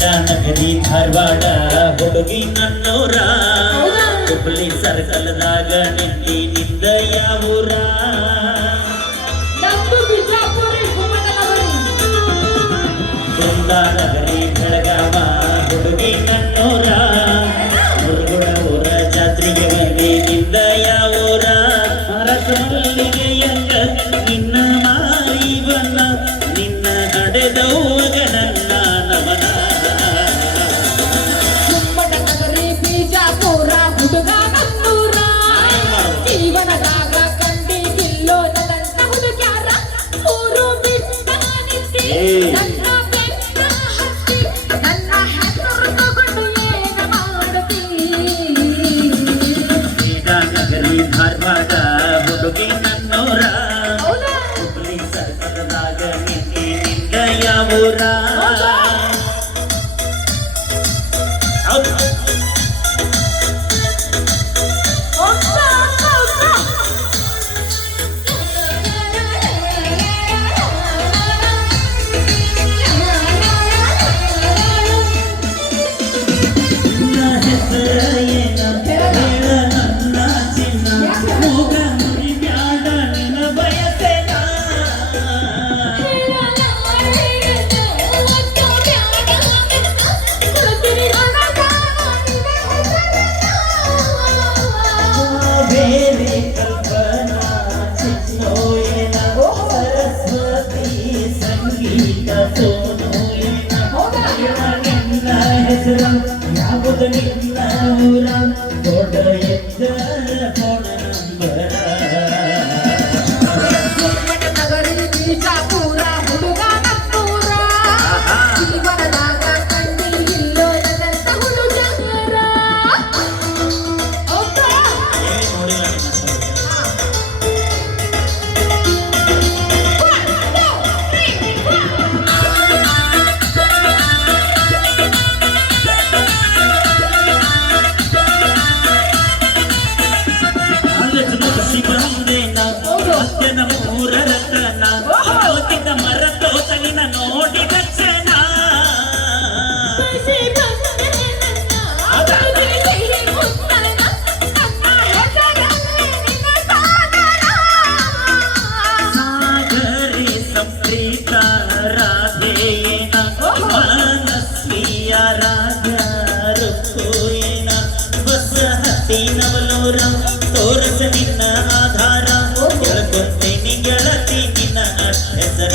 ನಗರಿ ಧಾರವಾಡ ಹುಡುಗಿ ನನ್ನೂರ. ಹುಬ್ಬಳ್ಳಿ ಸರ್ಕಲ್ದಾಗ ನಿಂದ ಯಾವೂರ মোরা ಹೆಸರ ಯಾವುದು ನಿನ್ನ ಊರ ಫೋಟೋ ಎತ್ತ ಫೋನ್ ನಂಬರ ಗೆಳತಿ ನಿನ್ನ ಹೆಸರ